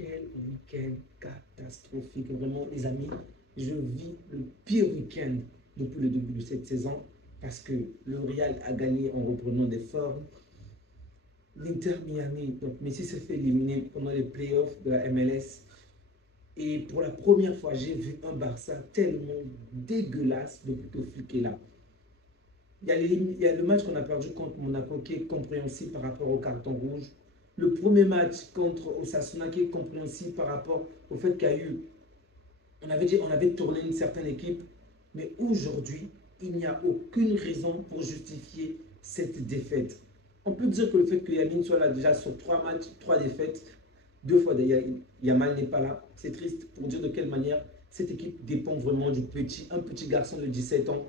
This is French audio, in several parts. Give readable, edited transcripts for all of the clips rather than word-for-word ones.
quel week-end catastrophique. Vraiment, les amis, je vis le pire week-end depuis le début de cette saison parce que le Real a gagné en reprenant des formes. L'Inter Miami, donc Messi s'est fait éliminer pendant les playoffs de la MLS. Et pour la première fois, j'ai vu un Barça tellement dégueulasse depuis que Flick est là. Il y a le match qu'on a perdu contre Monaco qui est compréhensible par rapport au carton rouge. Le premier match contre Osasuna qui est compréhensible par rapport au fait qu'il y a eu... On avait tourné une certaine équipe, mais aujourd'hui, il n'y a aucune raison pour justifier cette défaite. On peut dire que le fait que Yamin soit là déjà sur 3 matchs, 3 défaites, 2 fois d'ailleurs, Yamal n'est pas là. C'est triste pour dire de quelle manière cette équipe dépend vraiment du un petit garçon de 17 ans.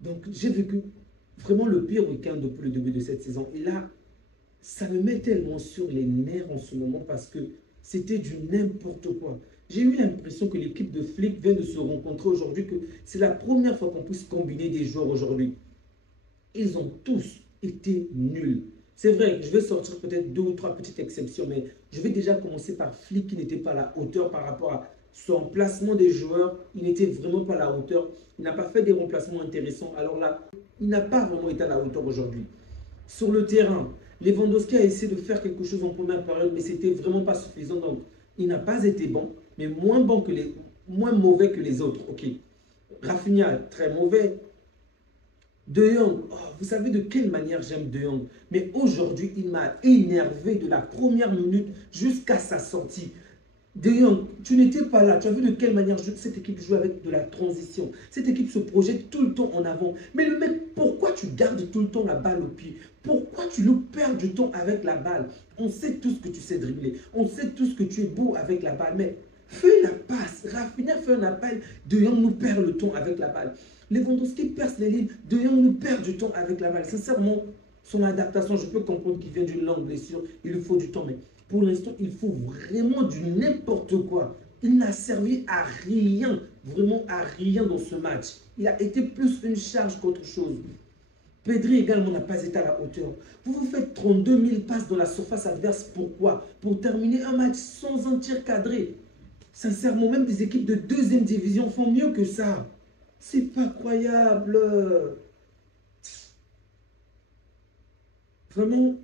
Donc j'ai vécu vraiment le pire week-end depuis le début de cette saison. Et là, ça me met tellement sur les nerfs en ce moment parce que c'était du n'importe quoi. J'ai eu l'impression que l'équipe de Flick vient de se rencontrer aujourd'hui, que c'est la première fois qu'on puisse combiner des joueurs aujourd'hui. Ils ont tous été nuls. C'est vrai que je vais sortir peut-être 2 ou 3 petites exceptions, mais je vais déjà commencer par Flick qui n'était pas à la hauteur par rapport à son placement des joueurs. Il n'était vraiment pas à la hauteur. Il n'a pas fait des remplacements intéressants. Alors là, il n'a pas vraiment été à la hauteur aujourd'hui. Sur le terrain, Lewandowski a essayé de faire quelque chose en première période, mais c'était vraiment pas suffisant. Donc, il n'a pas été bon, mais moins mauvais que les autres. Ok. Rafinha, très mauvais. De Jong, oh, vous savez de quelle manière j'aime De Jong. Mais aujourd'hui, il m'a énervé de la première minute jusqu'à sa sortie. De Jong, tu n'étais pas là. Tu as vu de quelle manière cette équipe joue avec de la transition. Cette équipe se projette tout le temps en avant. Mais le mec, pourquoi tu gardes tout le temps la balle au pied? Pourquoi tu nous perds du temps avec la balle? On sait tous que tu sais dribbler. On sait tous que tu es beau avec la balle. Mais fais la passe. Rafinha fait un appel. De Jong nous perd le temps avec la balle. Lewandowski perce les lignes. De Jong nous perd du temps avec la balle. Sincèrement, son adaptation, je peux comprendre qu'il vient d'une longue blessure. Il lui faut du temps. Mais pour l'instant, il faut vraiment du n'importe quoi. Il n'a servi à rien, vraiment à rien dans ce match. Il a été plus une charge qu'autre chose. Pedri également n'a pas été à la hauteur. Vous vous faites 32 000 passes dans la surface adverse. Pourquoi? Pour terminer un match sans un tir cadré. Sincèrement, même des équipes de 2e division font mieux que ça. C'est pas croyable. Vraiment,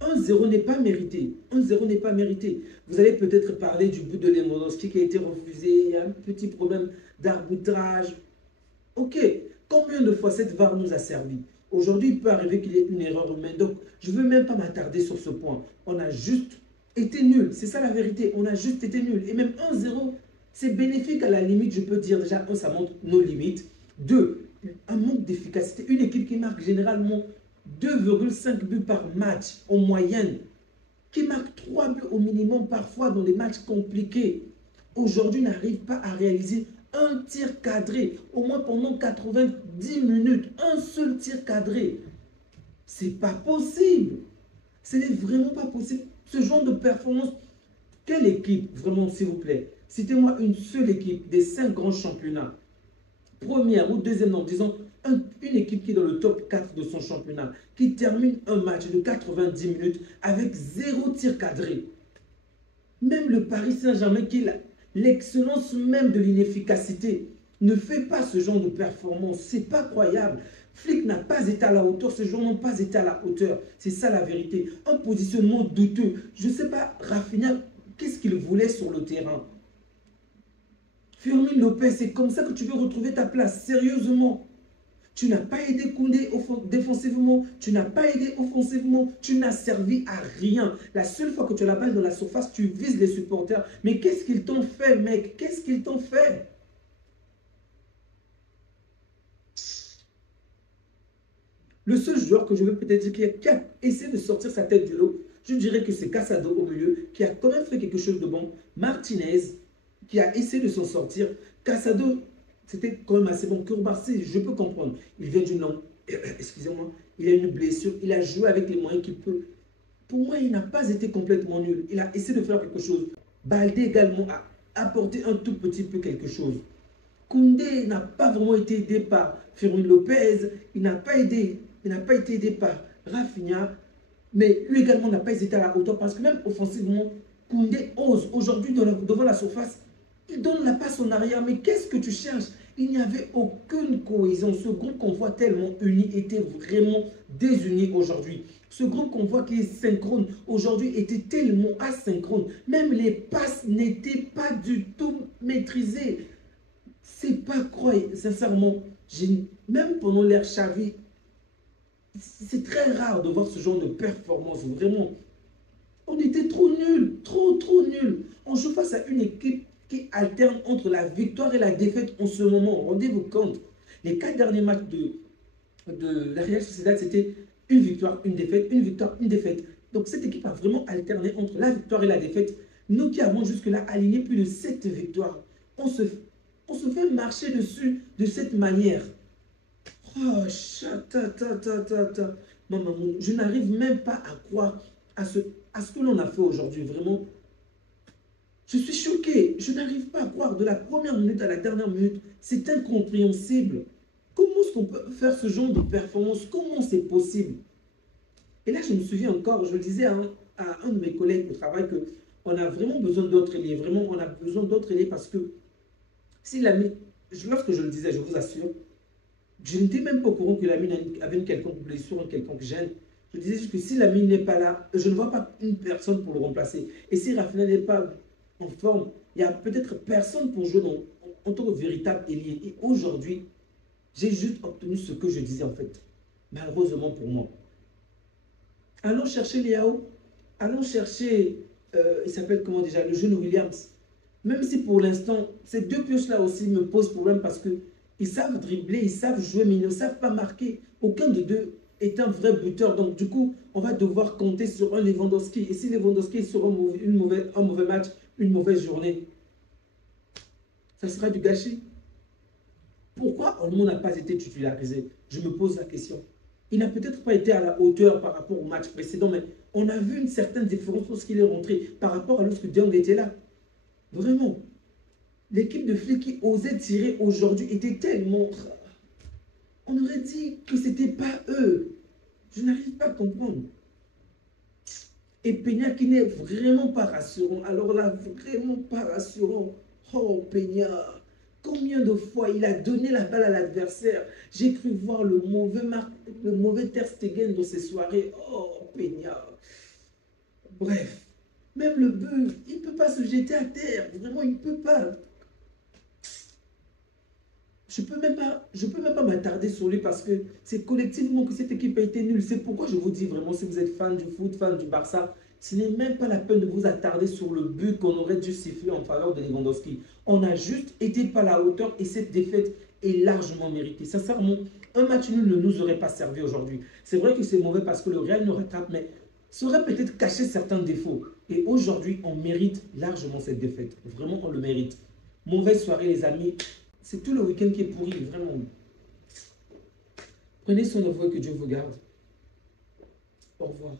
1-0 n'est pas mérité. 1-0 n'est pas mérité. Vous allez peut-être parler du but de Lewandowski qui a été refusé. Il y a un petit problème d'arbitrage. Ok, combien de fois cette VAR nous a servi? Aujourd'hui, il peut arriver qu'il y ait une erreur humaine. Donc, je ne veux même pas m'attarder sur ce point. On a juste été nuls. C'est ça la vérité. On a juste été nuls. Et même 1-0, c'est bénéfique à la limite. Je peux dire déjà, 1, ça montre nos limites. 2, un manque d'efficacité. Une équipe qui marque généralement 2,5 buts par match en moyenne, qui marque 3 buts au minimum parfois dans des matchs compliqués, aujourd'hui n'arrive pas à réaliser un tir cadré, au moins pendant 90 minutes, un seul tir cadré. C'est pas possible. Ce n'est vraiment pas possible. Ce genre de performance, quelle équipe, vraiment, s'il vous plaît, citez-moi une seule équipe des 5 grands championnats, première ou deuxième, non, disons, une équipe qui est dans le top 4 de son championnat, qui termine un match de 90 minutes avec 0 tir cadré. Même le Paris Saint-Germain, qui est l'excellence même de l'inefficacité, ne fait pas ce genre de performance. C'est pas croyable. Flick n'a pas été à la hauteur, ces joueurs n'ont pas été à la hauteur. C'est ça la vérité. Un positionnement douteux. Je ne sais pas, Rafinha, qu'est-ce qu'il voulait sur le terrain? Fermin Lopez, c'est comme ça que tu veux retrouver ta place, sérieusement. Tu n'as pas aidé Koundé défensivement, tu n'as pas aidé offensivement, tu n'as servi à rien. La seule fois que tu as la balle dans la surface, tu vises les supporters. Mais qu'est-ce qu'ils t'ont fait, mec? Qu'est-ce qu'ils t'ont fait? Le seul joueur que je veux peut-être dire qui a essayé de sortir sa tête du lot, je dirais que c'est Casado au milieu, qui a quand même fait quelque chose de bon. Martinez, qui a essayé de s'en sortir. Casado, c'était quand même assez bon. Kourbarsi, je peux comprendre. Il vient d'une langue. Excusez-moi. Il a une blessure. Il a joué avec les moyens qu'il peut. Pour moi, il n'a pas été complètement nul. Il a essayé de faire quelque chose. Baldé également a apporté un tout petit peu quelque chose. Koundé n'a pas vraiment été aidé par Fermin Lopez. Il n'a pas été aidé par Rafinha. Mais lui également n'a pas hésité à la hauteur parce que même offensivement, Koundé ose aujourd'hui devant la surface. Il donne la passe en arrière. Mais qu'est-ce que tu cherches? Il n'y avait aucune cohésion. Ce groupe qu'on voit tellement uni était vraiment désuni aujourd'hui. Ce groupe qu'on voit qui est synchrone aujourd'hui était tellement asynchrone. Même les passes n'étaient pas du tout maîtrisées. C'est pas croyable. Sincèrement, même pendant l'ère Xavi, c'est très rare de voir ce genre de performance. Vraiment, on était trop nuls. Trop nuls. On joue face à une équipe qui alterne entre la victoire et la défaite en ce moment. Rendez-vous compte, les 4 derniers matchs de la Real Sociedad, c'était une victoire, une défaite, une victoire, une défaite. Donc cette équipe a vraiment alterné entre la victoire et la défaite. Nous qui avons jusque-là aligné plus de 7 victoires, on se fait marcher dessus de cette manière. Oh, non, maman, je n'arrive même pas à croire à ce que l'on a fait aujourd'hui. Vraiment, je suis choqué. Je n'arrive pas à croire de la première minute à la dernière minute. C'est incompréhensible. Comment est-ce qu'on peut faire ce genre de performance? Comment c'est possible? Et là, je me souviens encore, je le disais à un de mes collègues au travail qu'on a vraiment besoin d'autres ailiers. Vraiment, on a besoin d'autres ailiers parce que lorsque je le disais, je vous assure, je n'étais même pas au courant que Lamine avait une quelconque blessure, une quelconque gêne. Je disais juste que si Lamine n'est pas là, je ne vois pas une personne pour le remplacer. Et si Rafinha n'est pas en forme, il n'y a peut-être personne pour jouer en tant que véritable ailier. Et aujourd'hui, j'ai juste obtenu ce que je disais en fait. Malheureusement pour moi. Allons chercher Léao. Allons chercher, il s'appelle comment déjà, le jeune Williams. Même si pour l'instant, ces deux pioches-là aussi me posent problème parce qu'ils savent dribbler, ils savent jouer, mais ils ne savent pas marquer. Aucun des deux est un vrai buteur. Donc du coup, on va devoir compter sur un Lewandowski. Et si Lewandowski est sur un mauvais match, une mauvaise journée, ça sera du gâchis. Pourquoi Olmo n'a pas été titularisé? Je me pose la question. Il n'a peut-être pas été à la hauteur par rapport au match précédent, mais on a vu une certaine différence lorsqu'il est rentré par rapport à lorsque Dieng était là. Vraiment. L'équipe de flics qui osait tirer aujourd'hui était tellement... On aurait dit que ce n'était pas eux. Je n'arrive pas à comprendre. Et Peña qui n'est vraiment pas rassurant. Alors là, vraiment pas rassurant. Oh, Peña, combien de fois il a donné la balle à l'adversaire? J'ai cru voir le mauvais Ter Stegen dans ces soirées. Oh, Peña. Bref, même le but, il ne peut pas se jeter à terre. Vraiment, il ne peut pas. Je ne peux même pas m'attarder sur lui parce que c'est collectivement que cette équipe a été nulle. C'est pourquoi je vous dis vraiment, si vous êtes fan du foot, fan du Barça, ce n'est même pas la peine de vous attarder sur le but qu'on aurait dû siffler en faveur de Lewandowski. On a juste été pas à la hauteur et cette défaite est largement méritée. Sincèrement, un match nul ne nous aurait pas servi aujourd'hui. C'est vrai que c'est mauvais parce que le Real nous rattrape, mais ça aurait peut-être caché certains défauts. Et aujourd'hui, on mérite largement cette défaite. Vraiment, on le mérite. Mauvaise soirée, les amis. C'est tout le week-end qui est pourri, vraiment. Prenez soin de vous et que Dieu vous garde. Au revoir.